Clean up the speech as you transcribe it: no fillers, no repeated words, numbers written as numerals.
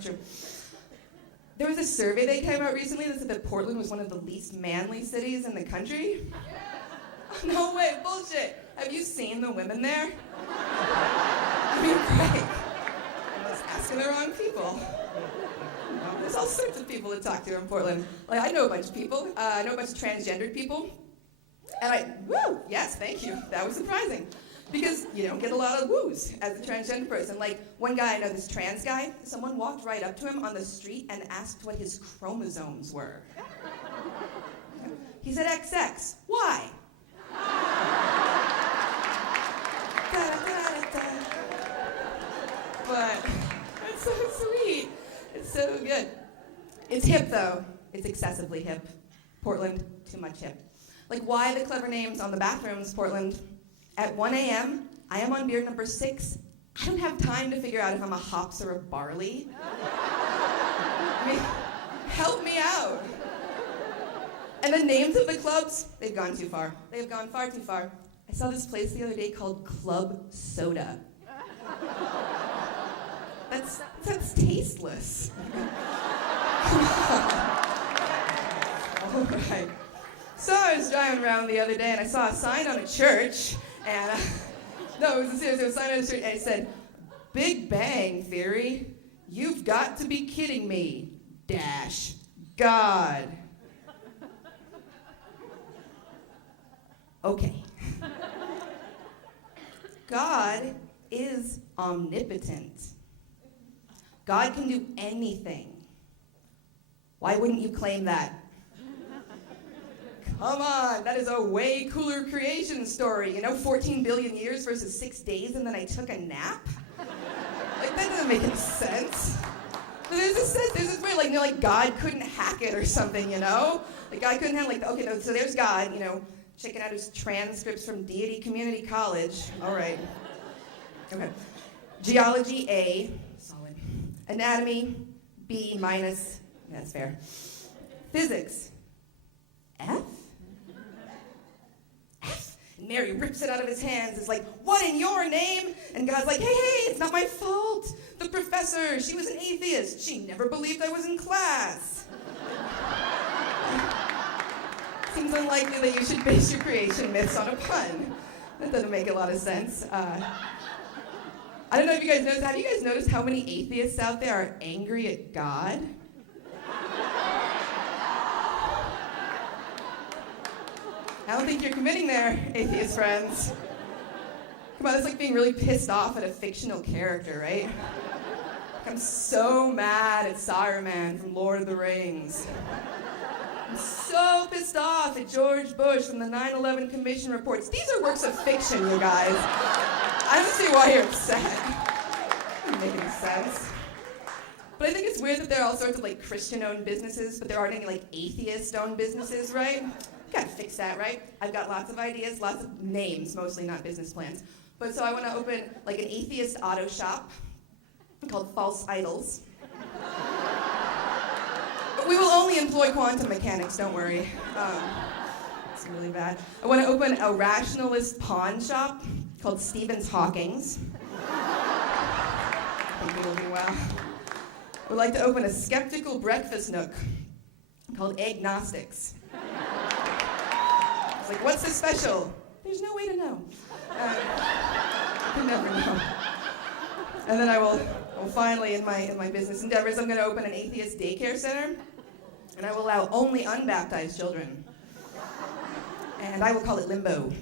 not true. There was a survey that came out recently that said that Portland was one of the least manly cities in the country. No way, bullshit. Have you seen the women there? I mean, Greg, I was asking the wrong people. There's all sorts of people to talk to in Portland. Like, I know a bunch of people. I know a bunch of transgendered people. And yes, thank you. That was surprising. Because you don't get a lot of woos as a transgender person. Like, one guy, I know this trans guy, someone walked right up to him on the street and asked what his chromosomes were. He said XX. Why? But it's so sweet. It's so good. It's hip, though. It's excessively hip. Portland, too much hip. Like, why the clever names on the bathrooms, Portland? At 1 a.m., I am on beer number 6. I don't have time to figure out if I'm a hops or a barley. I mean, help me out. And the names of the clubs, they've gone too far. They've gone far too far. I saw this place the other day called Club Soda. That's tasteless. All right. So I was driving around the other day and I saw a sign on a church, and no, it was a sign on a church, and it said, "Big Bang Theory, you've got to be kidding me, dash, God." Okay. God is omnipotent. God can do anything. Why wouldn't you claim that? Come on, that is a way cooler creation story. 14 billion years versus 6 days and then I took a nap? Like, that doesn't make any sense. There's this way, like God couldn't hack it or something, Like, God couldn't have, so there's God, checking out his transcripts from Deity Community College. All right. Okay. Geology, A, solid. Anatomy, B minus, that's fair. Physics, F? F? And Mary rips it out of his hands. It's like, what in your name? And God's like, hey, it's not my fault. The professor, she was an atheist. She never believed I was in class. Seems unlikely that you should base your creation myths on a pun. That doesn't make a lot of sense. I don't know if you guys noticed. Have you guys noticed how many atheists out there are angry at God? I don't think you're committing there, atheist friends. Come on, it's like being really pissed off at a fictional character, right? I'm so mad at Saruman from Lord of the Rings. I'm so pissed off at George Bush from the 9/11 Commission reports. These are works of fiction, you guys. I don't see why you're upset. It doesn't make any sense. But I think it's weird that there are all sorts of Christian-owned businesses, but there aren't any atheist-owned businesses, right? You gotta fix that, right? I've got lots of ideas, lots of names, mostly not business plans. But so I want to open an atheist auto shop called False Idols. But we will only employ quantum mechanics, don't worry. It's really bad. I want to open a rationalist pawn shop called Stephen's Hawking's. I think it'll do well. I would like to open a skeptical breakfast nook called Agnostics. It's like, what's so special? There's no way to know. You never know. And then I will finally, in my business endeavors, I'm going to open an atheist daycare center, and I will allow only unbaptized children. And I will call it Limbo.